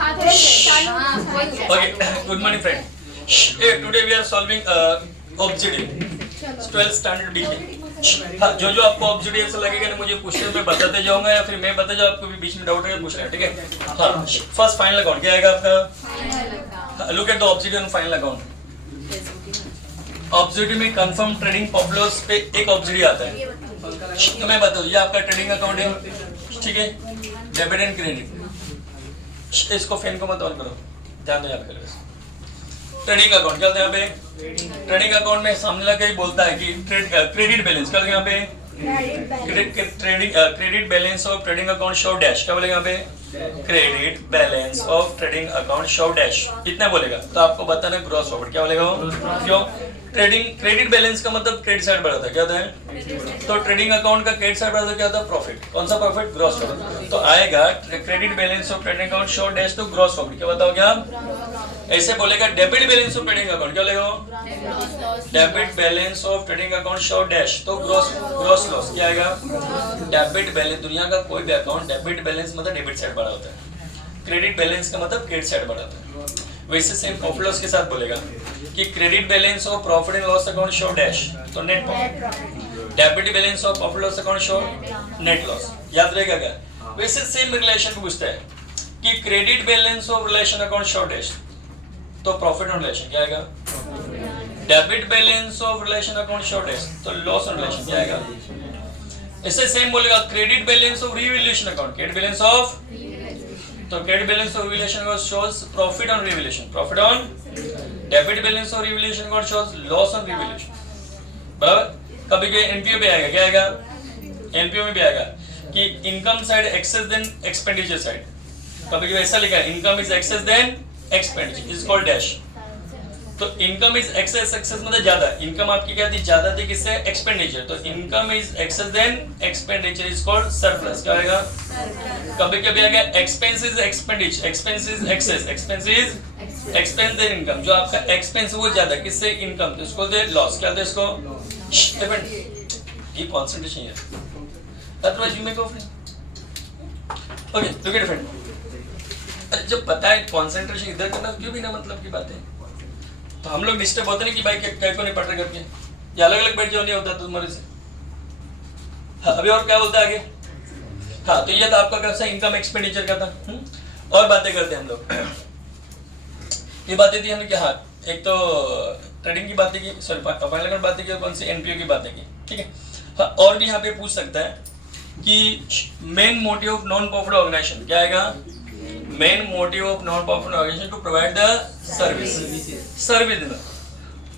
Okay, good morning friend. Today we are solving objective 12th standard B में। हाँ, जो जो आपको ऑब्जेक्टिव ऐसा लगेगा ना मुझे क्वेश्चन में बताते जाऊंगा या फिर मैं बता जाऊँ, आपको भी बीच में डाउट है पूछ रहे हैं, ठीक है। हाँ, फर्स्ट फाइनल अकाउंट क्या आएगा आपका? Look at the objective and final account. Objective में कंफर्म ट्रेडिंग प्रॉफिट लॉस पे एक ऑब्जेक्टिव आता है, तो मैं बताऊँ ये आपका ट्रेडिंग अकाउंट है, ठीक है, डेबिट एंड क्रेडिट। इसको फैन को मत ऑन करो, ध्यान दो यहाँ पे। ट्रेडिंग अकाउंट क्या होता है यहाँ पे? ट्रेडिंग अकाउंट में सामने लगा ही बोलता है कि क्रेडिट बैलेंस क्या यहाँ पे? Credit balance of trading account show dash, क्या बोलेगा यहाँ पे? Credit balance of trading account show dash, इतना बोलेगा। तो आपको बताना ग्रॉस प्रॉफिट क्या बोलेगा? क्यों? ट्रेडिंग क्रेडिट बैलेंस का मतलब क्रेडिट साइड बढ़ाता है, क्या होता है? तो ट्रेडिंग अकाउंट का क्रेडिट साइड बढ़ाता है, क्या होता है? प्रॉफिट। कौन सा प्रॉफिट? Gross profit. तो आएगा credit balance of trading account show dash तो ग्रॉस प्रॉफिट, क्या बताओगे आप? ऐसे बोलेगा debit balance of trading account, क्या बोलेगा? Debit balance of trading account show dash तो ग्रॉस लॉस, क्या आएगा? डेबिट बैलेंस, दुनिया का कोई भी अकाउंट डेबिट बैलेंस मतलब डेबिट साइड बढ़ा होता है, क्रेडिट बैलेंस का मतलब क्रेडिट साइड बढ़ा होता है। वैसे सेम प्रॉफिट लॉस के साथ बोलेगा कि credit balance of profit and loss account show dash तो net profit, debit balance of profit loss account show net loss. याद रहेगा क्या? वैसे सेम रिलेशन पूछता है कि credit balance of relation account show dash तो प्रॉफिट ऑन रिलेशन क्या आएगा? Debit balance of relation account show dash तो लॉस ऑन रिलेशन क्या आएगा? ऐसे सेम बोलेगा credit balance of revaluation account, credit balance of तो credit balance of revaluation account shows profit on revaluation, profit on debit balance of revaluation account shows loss on revaluation. बराबर। कभी कभी NPO पे आएगा, क्या आएगा? एनपीओ में भी आएगा कि income side excess than expenditure side. कभी कभी ऐसा लिखा है income is excess than expenditure is called dash. तो इनकम इज एक्सेस मतलब ज्यादा, इनकम आपकी क्या थी? ज्यादा थी, किससे? एक्सपेंडिचर। तो income is excess than expenditure is called surplus, क्या आएगा? कभी कभी आएगा expense is expenditure, expense is excess, expense is expense than income. जो आपका एक्सपेंस वो ज्यादा, किससे? इनकम, तो इसको दे लॉस, क्या दे इसको? ये कंसंट्रेशन है, otherwise you may go okay. Look at friend, जब पता है कंसंट्रेशन इधर करना, क्यों भी ना मतलब की बात है, तो हम लोग डिस्टर्ब होते नहीं कि भाई क्या क्यों नहीं पढ़ रहे करके, या अलग अलग बैठ जाओ, नहीं होता तुम्हारे से। हाँ, अभी और क्या बोलता है आगे? हाँ, तो ये था आपका कैसा इनकम एक्सपेंडिचर का था। और बातें करते हैं हम लोग। ये बातें थी हमने क्या? हाँ, एक तो ट्रेडिंग की बातें की, सॉरी फाइनल बातें की, और कौन सी एनपीओ की बातें की, ठीक है। हाँ, और भी यहाँ पे पूछ सकता है कि main motive of non profit organisation क्या आएगा? Main motive of non profit organisation to provide the service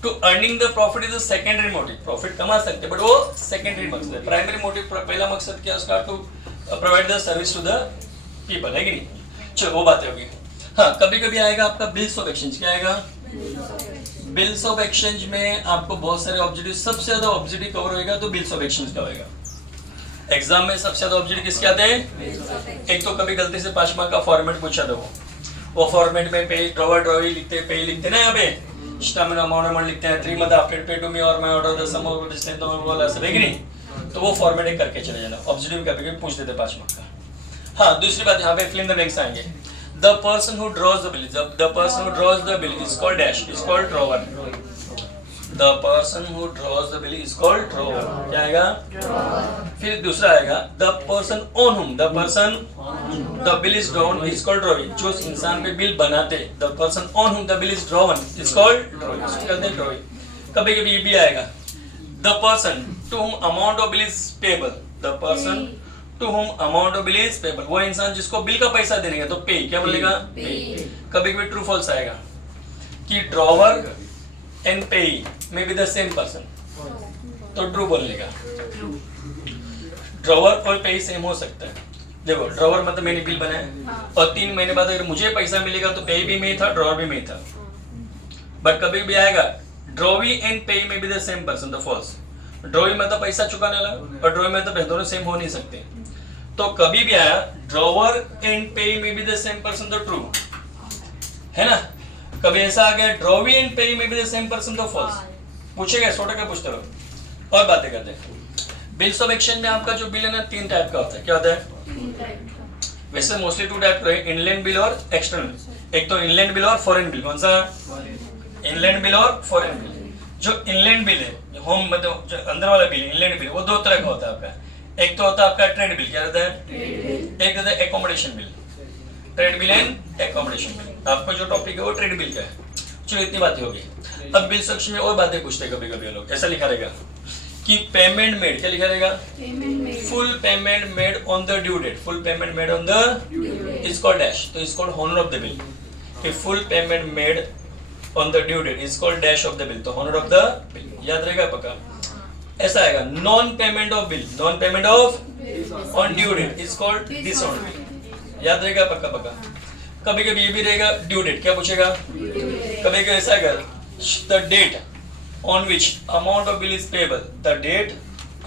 to earning the profit is the secondary motive. Profit कमा सकते बट वो सेकेंडरी मकसद है। प्राइमरी मोटिव, पहला मकसद क्या उसका? To provide the service to the people, है कि नहीं? चलो वो बातें होगी। हाँ, कभी कभी आएगा आपका बिल्स ऑफ एक्सचेंज, क्या आएगा? बिल्स ऑफ एक्सचेंज में आपको बहुत सारे ऑब्जेक्टिव, सबसे ज्यादा ऑब्जेक्टिव कवर होगा तो बिल्स ऑफ एक्सचेंज का होगा। एग्जाम में सबसे ज्यादा ऑब्जेक्टिव किसके आते हैं? एक तो कभी गलती से 5 मार्क का फॉर्मेट पूछा था, वो फॉर्मेट में पे ड्रॉवर लिखते, पे लिखते ना, यहाँ पे स्टामिना अमाउंट लिखते हैं, 3 month after pay to me और my order the sum of distance तो वाला सब है कि नहीं? तो वो फॉर्मेट एक करके चले जाना। ऑब्जेक्टिव कभी कभी पूछ देते 5 मार्क का। हाँ, दूसरी बात यहाँ पे फिल इन द ब्लैंक्स आएंगे। The person who draws the bill, the person who draws the bill is called dash, is called drawer. The person who draws the bill is called drawer, क्या आएगा? फिर दूसरा आएगा the person on whom the bill is drawn is called drawing। जो इंसान पे bill बनाते, the person on whom the bill is drawn is called drawing, इसको कहते हैं drawing। कभी कभी ये भी आएगा the person to whom amount of bill is payable, the person to whom amount of bill is payable, वो इंसान जिसको बिल का पैसा देने तो पे, क्या बोलेगा? पे। कभी कभी ट्रू फॉल्स आएगा कि drawer and payee may be the same person, तो ट्रू बोलेगा। ड्रॉवर और पेई सेम हो सकता है। देखो, ड्रॉवर मतलब मैंने बिल बनाया और 3 महीने बाद अगर मुझे पैसा मिलेगा तो पेई भी मैं था, ड्रॉवर भी मैं था। बट कभी भी आएगा ड्रॉवी एंड पेई में भी द सेम पर्सन, तो फॉल्स। ड्रॉवी मतलब पैसा चुकाने वाला और ड्रॉवी मतलब दोनों सेम हो नहीं सकते। तो कभी भी आया ड्रॉवर एंड पेई में भी द सेम पर्सन, तो ट्रू है ना। कभी ऐसा आ गया ड्रॉवी एंड पेई में भी द सेम पर्सन, तो फॉल्स। पूछेगा 100% पूछते रहो। और बातें करते हैं। बिल्स ऑफ एक्सचेंज में आपका जो बिल है ना 3 टाइप का होता है, क्या होता है? वैसे मोस्टली टू टाइप रहे, इनलैंड बिल और एक्सटर्नल। एक तो इनलैंड बिल और फॉरेन बिल। कौन सा? इनलैंड बिल और फॉरेन बिल। जो इनलैंड बिल है, होम मतलब जो अंदर वाला बिल, इनलैंड बिल, वो दो तरह का होता है आपका। एक तो होता है आपका ट्रेड बिल, क्या रहता है? एक रहता है accommodation bill. Trade bill and accommodation bill. आपका जो टॉपिक है वो ट्रेड बिल का है। चलो इतनी बातें होगी। अब बिल सेक्शन में और बातें पूछते कभी कभी लोग। ऐसा लिखा रहेगा कि पेमेंट मेड, क्या लिखा रहेगा? Full payment made on the due date. Full payment made on the is called dash, तो is called honour of the bill. कि full payment made on the due date is called dash of the bill, तो honour of the bill. याद रहेगा पक्का? ऐसा आएगा non payment of bill, non payment of on due date is called dishonour bill. याद रहेगा पक्का पक्का? कभी कभी ये भी रहेगा ड्यू डेट, क्या पूछेगा? कभी कभी ऐसा आएगा the date on which amount of bill is payable, the date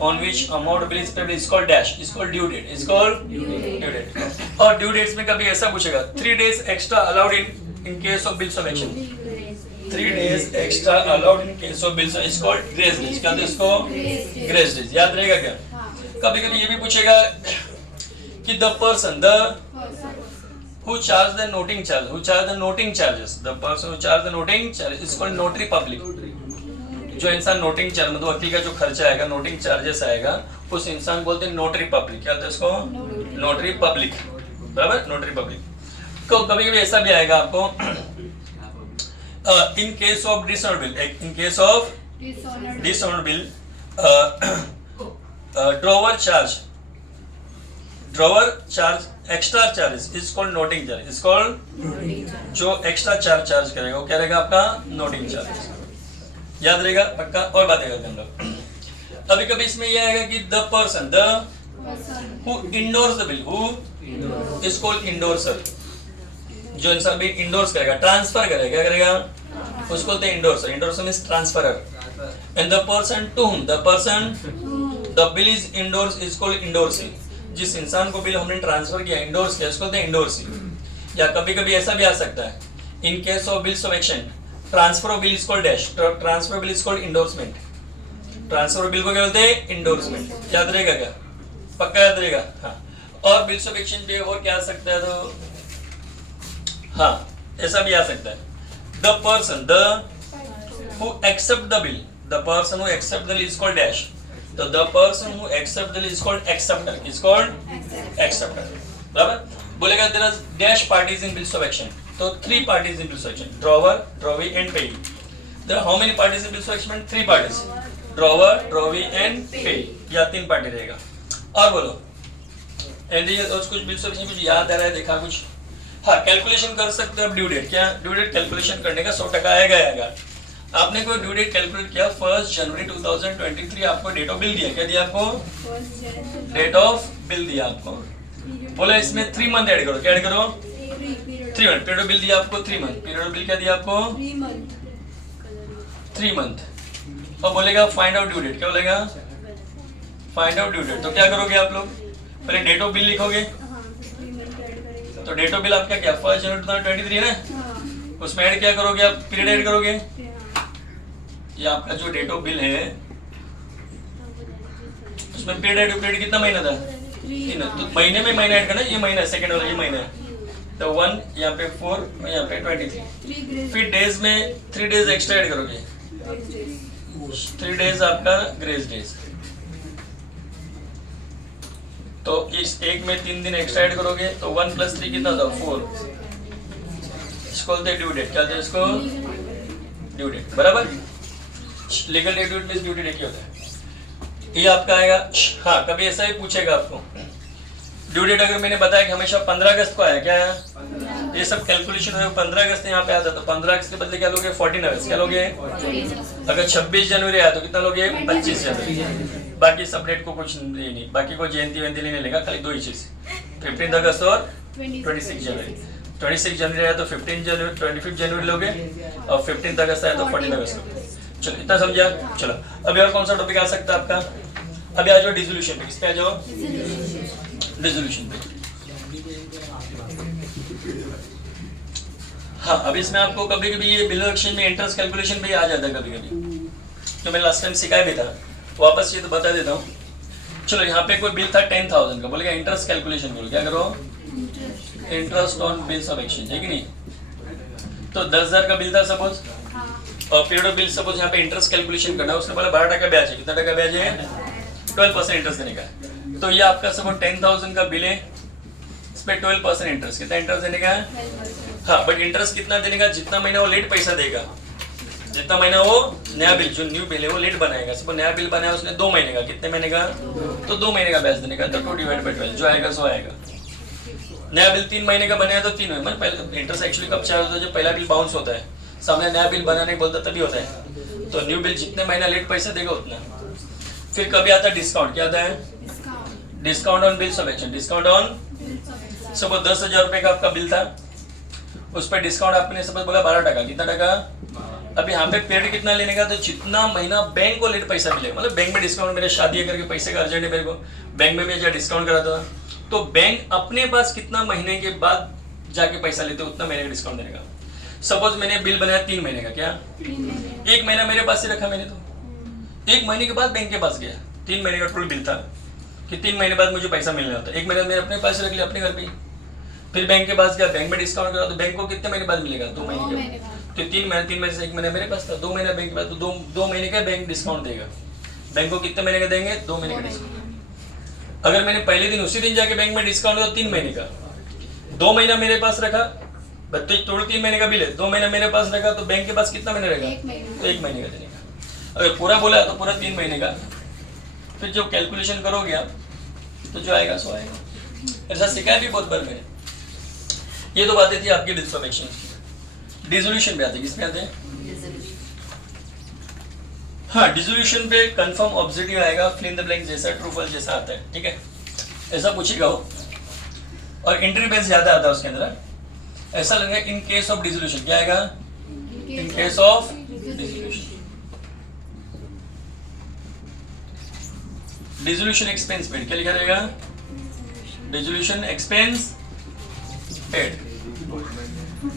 on which amount of bill is payable is called dash, is called due date, is called due date. और due dates में कभी ऐसा पूछेगा 3 days extra allowed in case of bills of action, 3 days extra allowed in case of bills is called grace days। क्या होता है इसको? grace days। याद रहेगा क्या? कभी कभी ये भी पूछेगा कि the person who charge the noting charge, who charge the noting charges, the person who charge the noting charges is called notary public। जो इंसान नोटिंग चार्ज मतलब वकील का जो खर्चा आएगा, नोटिंग चार्जेस आएगा, उस इंसान बोलते हैं नोटरी पब्लिक। क्या होता है इसको? Notary public. बराबर? Notary public. तो कभी कभी ऐसा भी आएगा आपको in case of dishonoured bill, in case of dishonoured bill drawer charge extra charges is called noting charge, is called जो एक्स्ट्रा चार्ज करेगा वो क्या रहेगा आपका? Noting charge. याद रहेगा पक्का? और बातें करते हैं हम लोग। कभी कभी इसमें यह आएगा कि the person who endorse the bill, who is called endorser. जो इंसान भी इंडोर्स करेगा, ट्रांसफर करेगा, क्या करेगा? उसको बोलते हैं endorser. Endorser means transferor. And the person to whom the bill is endorse is called endorsee. जिस इंसान को बिल हमने ट्रांसफर किया, इंडोर्स किया, उसको बोलते हैं इंडोर्सी। या कभी कभी ऐसा भी आ सकता है इन case of bills of action, transfer of bill is called dash, transfer bill is called endorsement. Transfer bill को क्या बोलते हैं? इंडोर्समेंट। याद रहेगा क्या? पक्का याद रहेगा? हाँ। और बिल्स ऑफ एक्सचेंज पे और क्या आ सकता है? तो हाँ, ऐसा भी आ सकता है the person who accept the bill, the person who accept the bill is called dash, तो the person who accept the bill is called acceptor, is called acceptor. बराबर? बोलेगा there are dash parties in bills of action, तो 3 parties in bills of action, drawer, drawee and payee. There are how many parties in bills of action? 3 parties, drawer, drawee and payee। या 3 party रहेगा। और बोलो Andy और कुछ bills of action कुछ याद आ रहा है? देखा कुछ? हाँ, कैलकुलेशन कर सकते हैं अब ड्यू डेट। क्या ड्यू डेट कैलकुलेशन करने का 100% आएगा। आपने कोई ड्यू डेट कैलकुलेट किया 1 जनवरी 2023, आपको डेट ऑफ बिल दिया, क्या दिया आपको? डेट ऑफ बिल दिया आपको। बोला इसमें 3 मंथ ऐड करो, क्या ऐड करो? 3 मंथ। पीरियड बिल दिया आपको 3 मंथ। पीरियड बिल क्या दिया आपको? 3 मंथ। और बोलेगा फाइंड आउट ड्यू डेट, क्या बोलेगा? Find out due date. तो क्या करोगे आप लोग? पहले डेट ऑफ बिल लिखोगे, तो डेट ऑफ बिल आपका क्या 1 जनवरी 2023 है ना, उसमें ऐड क्या करोगे आप? पीरियड ऐड करोगे। ये आपका जो डेट ऑफ बिल है उसमें पीरियड कितना महीना था? 3। तो महीने में महीना ऐड करना, ये महीना सेकंड वाला, ये महीना है तो 1, यहाँ पे 4 और यहाँ पे 23। फिर डेज में 3 डेज एक्स्ट्रा ऐड करोगे, 3 डेज आपका ग्रेस डेज। तो इस एक में 3 दिन एक्स्ट्रा ऐड करोगे तो 1 + 3 कितना था? 4। इसको बोलते हैं ड्यू डेट। क्या होता है इसको? Due date. बराबर? Legal date means due date एक ही होता है। ये आपका आएगा। हाँ, कभी ऐसा ही पूछेगा आपको ड्यू डेट अगर मैंने बताया कि हमेशा 15 अगस्त को आया, क्या है? ये सब कैलकुलेशन है 15 अगस्त यहाँ पे आता, तो 15 अगस्त के बदले क्या लोगे? 14 अगस्त। क्या लोगे? अगर 26 जनवरी आया तो कितना लोगे? 25 जनवरी। बाकी सब डेट को कुछ नहीं, बाकी को जयंती वयंती नहीं लेगा, खाली 2 ही चीज, 15 अगस्त और 26 जनवरी। 26 जनवरी आया तो 15 जनवरी 25 जनवरी लोगे, और 15 अगस्त आया तो 14 अगस्त लोगे। चलो इतना समझा? चलो अभी और कौन सा टॉपिक आ सकता है आपका? अभी आ जाओ डिसोल्यूशन पे। किस पे आ जाओ? डिसोल्यूशन पे। हाँ, अब इसमें आपको कभी कभी ये बिल एक्सचेंज में इंटरेस्ट कैलकुलेशन पे आ जाता है कभी कभी, जो मैं लास्ट टाइम सिखाया भी था, वापस ये तो बता देता हूँ। चलो यहाँ पे कोई बिल था 10,000 का, बोलेगा इंटरेस्ट कैलकुलेशन करो। क्या करो? Interest on bills of exchange है कि नहीं? तो 10,000 का बिल था सपोज, और पीरियड ऑफ बिल सपोज यहाँ पे इंटरेस्ट कैलकुलेशन करना है, उसने बोला 12% ब्याज है। कितना टका ब्याज है? 12% इंटरेस्ट देने का है। तो ये आपका सपोज 10,000 का बिल है, इस पे 12% इंटरेस्ट, कितना इंटरेस्ट देने का है? हाँ, बट इंटरेस्ट कितना देने का? जितना महीना वो लेट पैसा देगा, जितना महीना वो नया बिल, जो न्यू बिल है वो लेट बनाएगा। सपोज नया बिल बनाया उसने 2 महीने का, कितने महीने का? तो 2 महीने का ब्याज देने का। तो 2/12 जो आएगा सो आएगा। नया बिल 3 महीने का बनाया तो 3 महीने, मतलब पहले इंटरेस्ट एक्चुअली कब चार्ज होता है? जब पहला बिल बाउंस होता है, सामने नया बिल बनाने बोलता तभी होता है। तो न्यू बिल जितने महीना लेट पैसा देगा उतना। फिर कभी आता है डिस्काउंट, क्या आता है? Discount on bills of exchange. Discount on suppose 10,000 रुपए का आपका बिल था, उस पर डिस्काउंट आपने सपोज बोला 12%, कितना टका? अब यहाँ पे पीरियड कितना लेने का? तो जितना महीना बैंक को लेट पैसा मिलेगा, मतलब बैंक में डिस्काउंट, मेरे शादी करके पैसे का अर्जेंट है मेरे को, बैंक में मैं जो डिस्काउंट कराता था, तो बैंक अपने पास कितना महीने के बाद जाके पैसा लेते उतना महीने का डिस्काउंट देने का। सपोज मैंने बिल बनाया 3 महीने का, क्या 1 महीना मेरे पास ही रखा मैंने, तो 1 महीने के बाद बैंक के पास गया, 3 महीने का टोटल बिल था कि 3 महीने बाद मुझे पैसा मिलना होता है। 1 महीना मैंने अपने पास रख लिया अपने घर पे, फिर बैंक के पास गया, बैंक में डिस्काउंट करा, तो बैंक को कितने महीने बाद मिलेगा? 2 महीने के बाद। तो 3 महीने से 1 महीना मेरे पास था, 2 महीना बैंक के बाद, तो 2 महीने का बैंक डिस्काउंट देगा। बैंक को कितने महीने का देंगे? 2 महीने का डिस्काउंट। अगर मैंने पहले दिन उसी दिन जाके बैंक में डिस्काउंट दिया 3 महीने का, 2 महीना मेरे पास रखा, बच्चे टोटल 3 महीने का बिल है, 2 महीना मेरे पास रखा, तो बैंक के पास कितना महीना रहेगा? तो 1 महीने का देने का। अगर पूरा बोला तो पूरा 3 महीने का। फिर जो कैलकुलेशन करोगे आप तो जो आएगा सो आएगा। ऐसा सिखाया भी बहुत बार मैंने। ये तो बातें थी आपकी बिल्स ऑफ एक्सचेंज की। डिसोल्यूशन पे आते, किस पे आते हैं? हाँ, डिसोल्यूशन पे कंफर्म ऑब्जेक्टिव आएगा, फिल इन द ब्लैंक जैसा, ट्रू फॉल्स जैसा आता है, ठीक है, ऐसा पूछेगा वो, और एंट्री बेस ज्यादा आता है उसके अंदर। ऐसा लगेगा इन केस ऑफ डिसोल्यूशन, क्या आएगा? In case of dissolution. Dissolution expense paid, क्या लिखा रहेगा? Dissolution expense paid,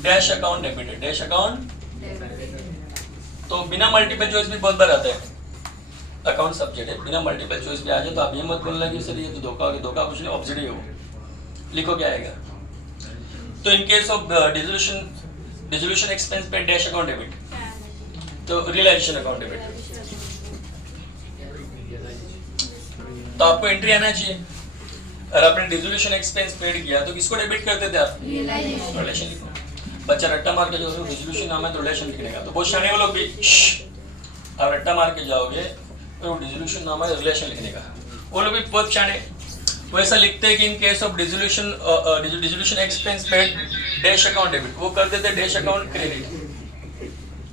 dash account debited, dash account. तो बिना मल्टीपल चॉइस भी बहुत बार आता है, अकाउंट सब्जेक्ट है, बिना मल्टीपल चॉइस भी आ जाए तो आप ये मत बोलना कि सर ये तो धोखा कुछ नहीं, ऑब्जेक्टिव है वो। लिखो क्या आएगा? तो इन केस ऑफ डिसोल्यूशन एक्सपेंस पे डैश अकाउंट डेबिट, तो रियलाइजेशन अकाउंट डेबिट। तो आपको एंट्री आना चाहिए। और आपने डिसोल्यूशन एक्सपेंस पेड किया तो किसको डेबिट करते थे आप? रिलेशन लिखो। बच्चा रट्टा मार के जो डिसोल्यूशन नाम है तो रिलेशन लिखने का, तो बहुत शाने वालों भी आप रट्टा मार के जाओगे तो डिसोल्यूशन नाम है रिलेशन लिखने का, वो लोग भी बहुत शाने वैसा लिखते हैं कि in case of dissolution expense paid dash account debit, वो कर देते डैश अकाउंट क्रेडिट।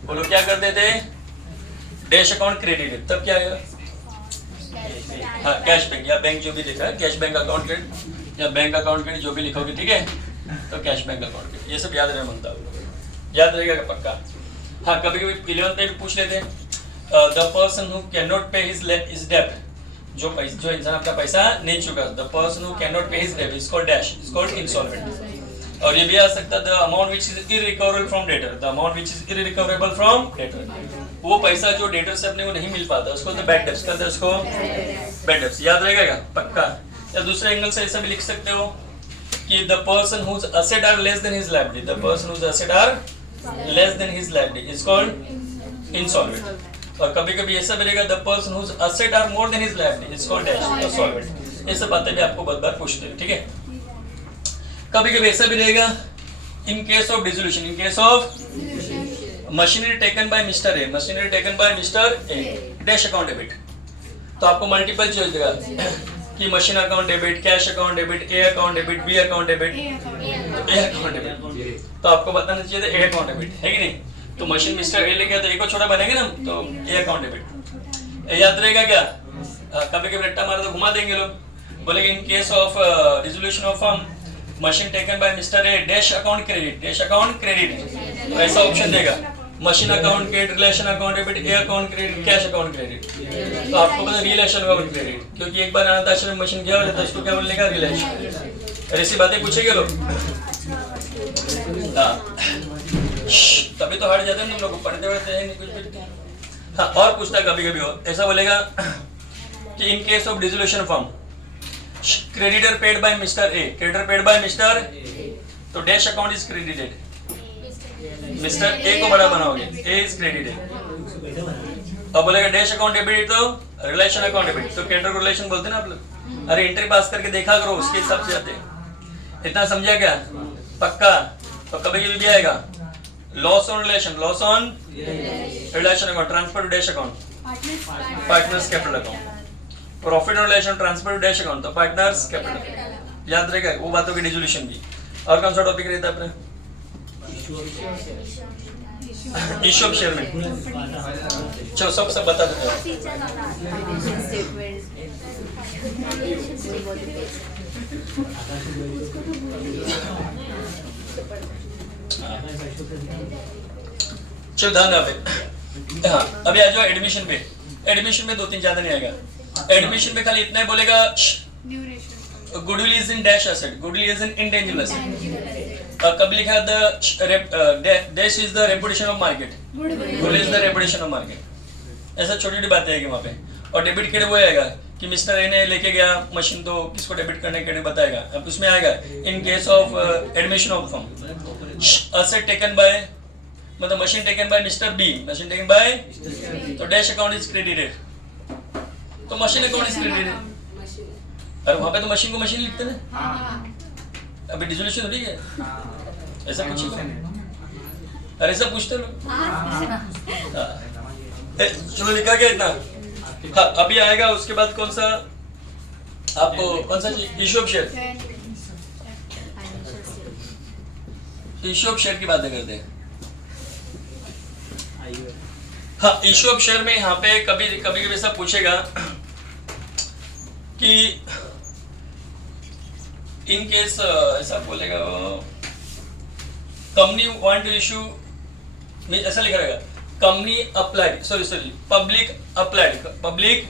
वो लोग क्या करते थे? डैश अकाउंट क्रेडिट, तब क्या आएगा? हाँ, कैश बैंक या बैंक जो भी लिखा है, कैश बैंक अकाउंट क्रेडिट या बैंक अकाउंट क्रेडिट जो भी लिखोगे, ठीक है, तो कैश बैंक अकाउंट क्रेडिट, ये सब याद रहना बनता है, याद रहेगा पक्का। हाँ, कभी कभी 11th में भी पूछ लेते हैं, the person who can not पे हिज डेब्ट, जो इंसान अपना पैसा नहीं चुका, the person who can not पे हिज डेब्ट is called dash, is called insolvent. और ये भी आ सकता है the amount which is irrecoverable from debtor, the amount which is irrecoverable from debtor, वो पैसा जो डेटर से अपने को नहीं मिल पाता उसको बैड डेब्ट्स कहते हैं, उसको बैड डेब्ट्स। याद रहेगा क्या? पक्का। या दूसरे एंगल से ऐसा भी लिख सकते हो कि the person whose asset are less than his liability, the person whose asset are less than his liability is called insolvent. और कभी कभी ऐसा मिलेगा the person whose asset are more than his liability is called dash solvent. ये सब बातें भी आपको बहुत बार पूछते हैं, ठीक है। कभी कभी ऐसा भी रहेगा in case of dissolution, in case of machinery taken by mister A, machinery taken by mister A dash account debit, तो आपको मल्टीपल चॉइस देगा कि machine account debit, cash account debit, A account debit, B account debit, A account debit, तो आपको बताना चाहिए था ए account debit है कि नहीं। तो मशीन मिस्टर ए लेके तो ए को छोटा बनेगा ना, तो ए अकाउंट डेबिट याद रहेगा क्या? कभी कभी रट्टा मारे तो घुमा देंगे लोग, बोलेंगे इन case of dissolution of firm machine taken by mister A dash account credit, dash account credit, तो ऐसा ऑप्शन देगा machine account credit, relation account debit, A account credit, cash account credit. तो आपको पता रिलेशन अकाउंट क्रेडिट, क्योंकि एक बार अनाथ आश्रम में मशीन गया होता है उसको क्या बोलने का? रिलेशन। ऐसी बातें पूछेंगे लोग, तभी तो हट जाते हैं तुम लोग, पढ़ते पढ़ते हैं नहीं कुछ भी। हाँ, और पूछता कभी कभी हो ऐसा बोलेगा कि in case of dissolution firm creditor paid by mister A, creditor paid by Mister तो dash account is credited, Mister A को बड़ा बनाओगे, ए इज क्रेडिटेड। अब बोलेगा डैश अकाउंट डेबिट तो रिलेशन अकाउंट डेबिट, तो कैटर को रिलेशन बोलते हैं ना आप लोग। अरे एंट्री पास करके देखा करो, उसके हिसाब से आते हैं। इतना समझा क्या? पक्का? तो कभी भी आएगा loss on relation, loss on relation account transfer to dash account, partners capital account. Profit on relation transfer to dash account, तो पार्टनर्स कैपिटल। याद रहेगा वो बातों की डिसोल्यूशन भी। और कौन सा टॉपिक रहता है अपने? इश्यू ऑफ शेयर में। चलो सब बता देते हैं। चलो ध्यान पे। हाँ अभी आ जाओ एडमिशन पे। एडमिशन में 2-3 ज्यादा नहीं आएगा। एडमिशन में खाली इतना ही बोलेगा goodwill is in dash asset, goodwill is in intangible asset. कभी लिखा the dash is the reputation of market, goodwill is the reputation of market. ऐसा छोटी छोटी बातें आएगी वहाँ पे। और डेबिट क्रेडिट वो आएगा कि मिस्टर ए ने लेके गया मशीन, तो किसको डेबिट करने के लिए बताएगा। अब उसमें आएगा in case of admission of firm, asset taken by, मतलब machine taken by Mister B, machine taken by, तो डैश अकाउंट इज क्रेडिटेड, तो मशीन अकाउंट इज क्रेडिटेड। अरे वहाँ पे तो मशीन को मशीन लिखते हैं ना। अभी डिसोल्यूशन हो रही है ऐसा कुछ ही। अरे सब पूछते लोग। चलो लिखा गया इतना। हाँ अभी आएगा उसके बाद कौन सा आपको कौन सा issue of share, issue of share की बातें करते हैं। हाँ इश्यू ऑफ शेयर में यहाँ पे कभी कभी ऐसा पूछेगा कि इन केस ऐसा बोलेगा कंपनी वांट टू इश्यू, ऐसा लिखा रहेगा company applied, sorry public applied, public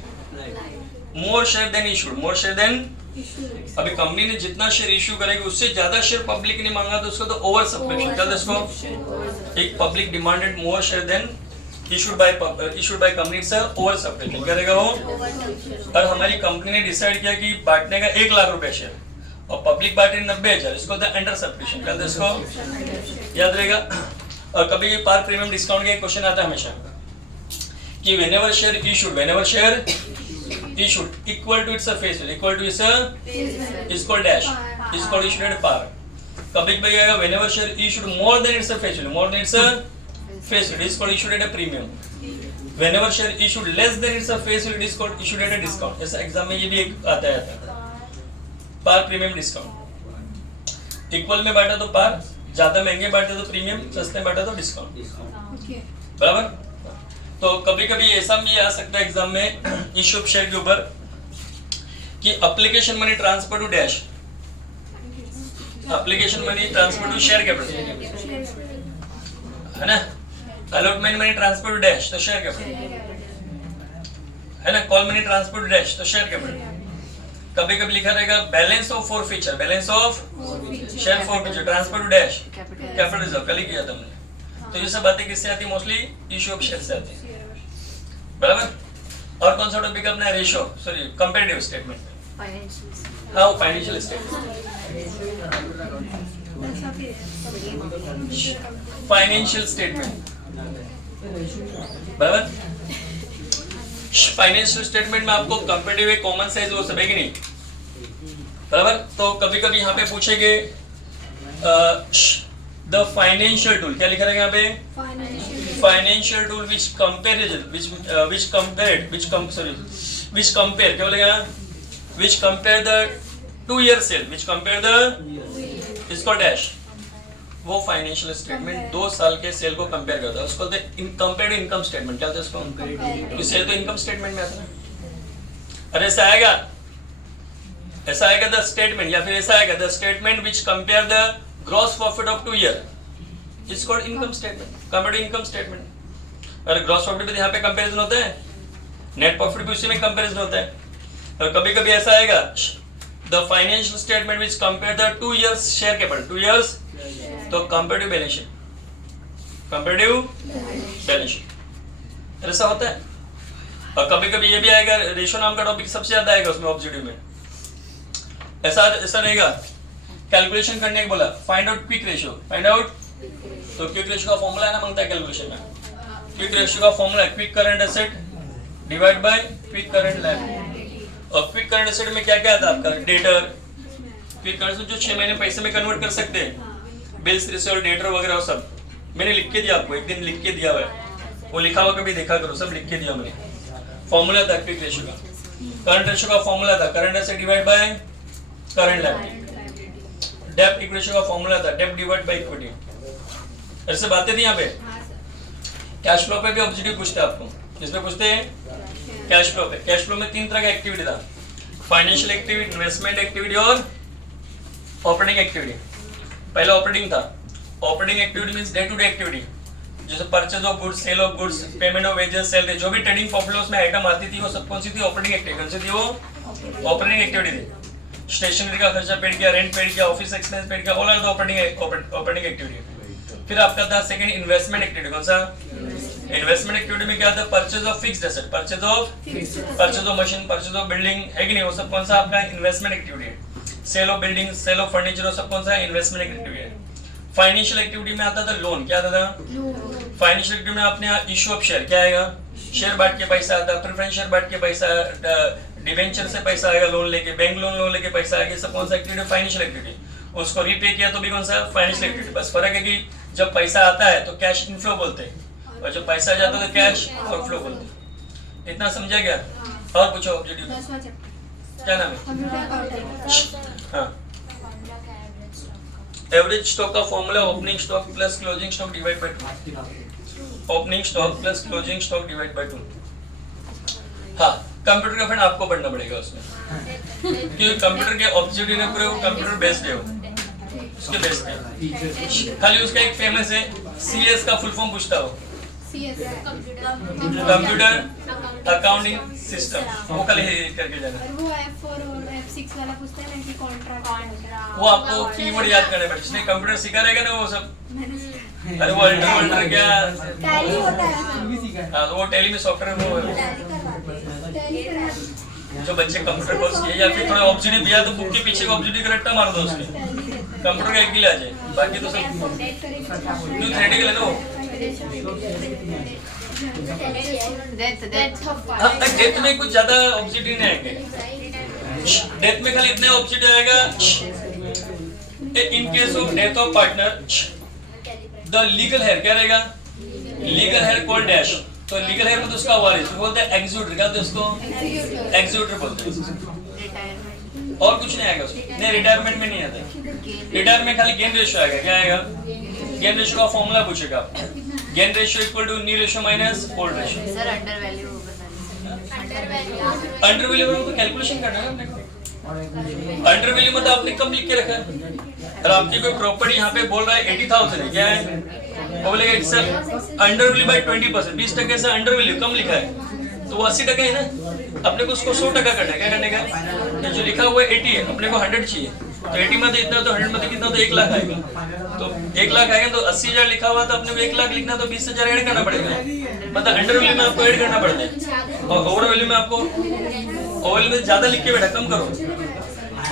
more share than issued, more share than. अभी कंपनी ने जितना शेयर इश्यू करेगी उससे ज्यादा शेयर पब्लिक ने मांगा तो उसको तो ओवर सब्सक्रिप्शन कहते हैं। इसको एक public demanded more share than issued by company, it's over subscription क्या रहेगा वो। और हमारी कंपनी ने डिसाइड किया कि बांटने का 1 लाख रुपए शेयर और पब्लिक बांटे 90,000, इसको द अंडर सब्सक्रिप्शन कहते हैं। इसको याद रहेगा। और कभी पार प्रीमियम डिस्काउंट का एक क्वेश्चन आता है हमेशा कि whenever share issued, whenever share issued equal to its face value, equal to its is called dash, is called issued at par. कभी भी आएगा whenever share issued more than its face value, more than its face value, is called issued at a premium. Whenever share issued less than its face value, is called issued at a discount. ऐसा exam में ये भी एक आता है पार premium discount. Equal में बांटा तो पार, ज्यादा महंगे बांटे तो प्रीमियम, सस्ते बांटा तो डिस्काउंट। बराबर। तो कभी कभी ऐसा भी आ सकता है एग्जाम में इश्यू ऑफ शेयर के ऊपर कि application money transfer to dash, application money transfer to share capital है ना, allotment money transfer to dash तो शेयर कैपिटल है ना, call money transfer to dash तो शेयर कैपिटल। कभी कभी लिखा रहेगा balance of forfeiture, balance of share forfeiture transfer to dash capital reserve, कल ही किया था मैंने। तो ये सब बातें किससे आती है? मोस्टली इश्यू ऑफ शेयर से आती है। बराबर। और कौन सा टॉपिक अपना रेशियो, सॉरी कंपैरेटिव स्टेटमेंट, हाँ फाइनेंशियल स्टेटमेंट, फाइनेंशियल स्टेटमेंट। बराबर। फाइनेंशियल स्टेटमेंट में आपको कंपैरेटिव एक कॉमन साइज वो सब है कि नहीं। बराबर। तो कभी कभी यहाँ पे पूछेंगे द फाइनेंशियल टूल, क्या लिखा रहेगा यहाँ पे? फाइनेंशियल टूल विच कंपेयर क्या बोलेगा? Which compare the 2 year sale, which compare the इसको डैश, वो फाइनेंशियल स्टेटमेंट 2 साल के सेल को कंपेयर करता है, उसको कंपेयर टू इनकम स्टेटमेंट क्या होता है उसको, क्योंकि सेल तो इनकम स्टेटमेंट में आता है। अरे ऐसा आएगा द स्टेटमेंट, या फिर ऐसा आएगा the statement which compare the gross profit of 2 year, it's called income statement, compare to income statement. अरे ग्रॉस प्रॉफिट भी यहाँ पे कंपैरिजन होता है, नेट प्रॉफिट भी उसी में कंपैरिजन होता है। और कभी कभी ऐसा आएगा the financial statement which compare the 2 years share capital, 2 years तो comparative balance sheet, comparative balance sheet ऐसा होता है। और कभी कभी ये भी आएगा, रेशो नाम का टॉपिक सबसे ज्यादा आएगा उसमें ऑब्जेक्टिव में। ऐसा रहेगा कैलकुलेशन करने के बोला, find out quick ratio, find out, तो क्विक रेशियो का फॉर्मूला है ना, मांगता है कैलकुलेशन में। क्विक रेशियो का फॉर्मूला है quick current asset divide by quick current liability. और क्विक करंट एसेट में क्या क्या आता है आपका, डेटर, क्विक करंट जो 6 महीने पैसे में कन्वर्ट कर सकते हैं, बिल्स रिसीवेबल डेटर वगैरह वो सब मैंने लिख के दिया आपको, एक दिन लिख के दिया हुआ है, वो लिखा हुआ कभी देखा करो, सब लिख के दिया मैंने। फॉर्मूला था क्विक रेशियो का, करंट रेशियो का फॉर्मूला था current asset divide by current liability, डेब्ट इक्वेशन का फॉर्मूला था डेब्ट डिवाइड बाय इक्विटी। ऐसे बातें थी यहाँ पे। कैश फ्लो पे भी ऑब्जेक्टिव पूछते हैं आपको, किसमें पूछते हैं, कैश फ्लो पे। कैश फ्लो में 3 तरह का एक्टिविटी था, फाइनेंशियल एक्टिविटी, इन्वेस्टमेंट एक्टिविटी और ऑपरेटिंग एक्टिविटी। पहले ऑपरेटिंग था, operating activity means day to day activity, जैसे purchase of goods, sale of goods, payment of wages, salary, जो भी ट्रेडिंग प्रॉफिट में आइटम आती थी वो सब कौन सी थी, ऑपरेटिंग एक्टिविटी। कौन सी थी वो, ऑपरेटिंग एक्टिविटी थी। स्टेशनरी का खर्चा पेड किया, रेंट पेड किया, ऑफिस एक्सपेंस पेड किया, all are the operating activity. फिर आपका था सेकंड इन्वेस्टमेंट एक्टिविटी। कौन सा, इन्वेस्टमेंट एक्टिविटी में क्या था, purchase of fixed asset, purchase of machine, purchase of building, है कि नहीं, वो सब कौन सा आपका इन्वेस्टमेंट एक्टिविटी है। Sale of building, sale of furniture, वो सब कौन सा इन्वेस्टमेंट एक्टिविटी है। फाइनेंशियल एक्टिविटी में आता था लोन, क्या आता था, फाइनेंशियल एक्टिविटी में आपने इशू ऑफ शेयर, क्या आएगा, शेयर बांट के पैसा आता, प्रेफरेंस शेयर बांट के पैसा, डिबेंचर से पैसा आएगा, लोन लेके, बैंक लोन लेके पैसा आएगा, सब कौन सा एक्टिविटी, फाइनेंशियल एक्टिविटी। उसको रीपे किया तो भी कौन सा, फाइनेंशियल एक्टिविटी। बस फर्क है कि जब पैसा आता है तो कैश इनफ्लो बोलते हैं, और जब पैसा जाता है तो कैश आउटफ्लो बोलते हैं। इतना समझा गया। और पूछो ऑब्जेक्टिव, क्या नाम है, हाँ, एवरेज स्टॉक का formula opening stock plus closing stock divide by 2, opening stock plus closing stock divide by 2। हाँ, कंप्यूटर का फ्रेंड आपको पढ़ना पड़ेगा उसमें, क्योंकि कंप्यूटर के ऑब्जेक्टिव ने पूरे कंप्यूटर बेस्ड है, उसके बेस्ड है। खाली उसका एक फेमस है, सीएस का फुल फॉर्म पूछता हो, कंप्यूटर अकाउंटिंग सिस्टम, वो कल करके जाना। वो F4 और F6 वाला पूछता है ना कि कॉन्ट्रैक्ट, वो आपको कीवर्ड याद करने पड़े, जिसने कंप्यूटर सीखा रहेगा ना वो सब, अरे वो अल्टर क्या टैली होता है, हाँ, तो वो टैली में सॉफ्टवेयर वो है। जो बच्चे कंप्यूटर कोर्स किए या फिर थोड़ा ऑब्जेक्टिव दिया तो बुक के पीछे का ऑब्जेक्टिव का रट्टा मार दो उसके, कंप्यूटर का एक ही आ जाए, बाकी तो सब क्यों थ्योरेटिकल है ना वो। डेथ में कुछ ज्यादा ऑब्जेक्टिव नहीं आएंगे, डेथ में खाली इतने ऑब्जेक्टिव आएगा, in case of death of partner the legal heir, क्या रहेगा, लीगल हेयर कॉल्ड डैश, तो लीगल हेयर में तो उसका वारिस बोलते हैं एग्जीक्यूटर, क्या बोलते हैं उसको, एग्जीक्यूटर बोलते हैं। और कुछ नहीं आएगा उसमें, नहीं रिटायरमेंट में नहीं आता, रिटायरमेंट खाली गेन रेशियो आएगा, क्या आएगा, गेन रेशियो का फॉर्मूला पूछेगा, gain ratio equal to new ratio minus old ratio. Sir under value under value में तो कैलकुलेशन करना है अपने को, अंडर वैल्यू में तो आपने कम लिख के रखा है। अगर आपकी कोई प्रॉपर्टी यहाँ पे बोल रहा है 80,000 है, क्या है, वो बोलेगा इट्स अंडर वैल्यू बाय 20%, 20% से अंडर वैल्यू कम लिखा है, तो वो 80% है ना, अपने को उसको 100% करना है, क्या करने का, जो लिखा हुआ है 80 है, अपने को 100 चाहिए, तो 80 में तो इतना, तो 100 में तो कितना, तो 1 लाख आएगा, तो 1 लाख आएगा, तो 80,000 लिखा हुआ तो अपने को 1 लाख लिखना, तो 20,000 ऐड करना पड़ेगा, मतलब अंडर वैल्यू में आपको ऐड करना पड़ता है, और ओवर वैल्यू में आपको, ओवर वैल्यू में ज्यादा लिख के बैठा, कम करो,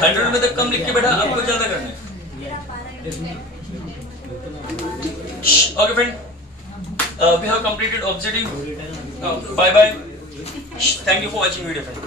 100 में तो कम लिख के बैठा, आपको ज्यादा करना है। Okay friend, we have completed objective. Bye bye. Thank you for watching video friend.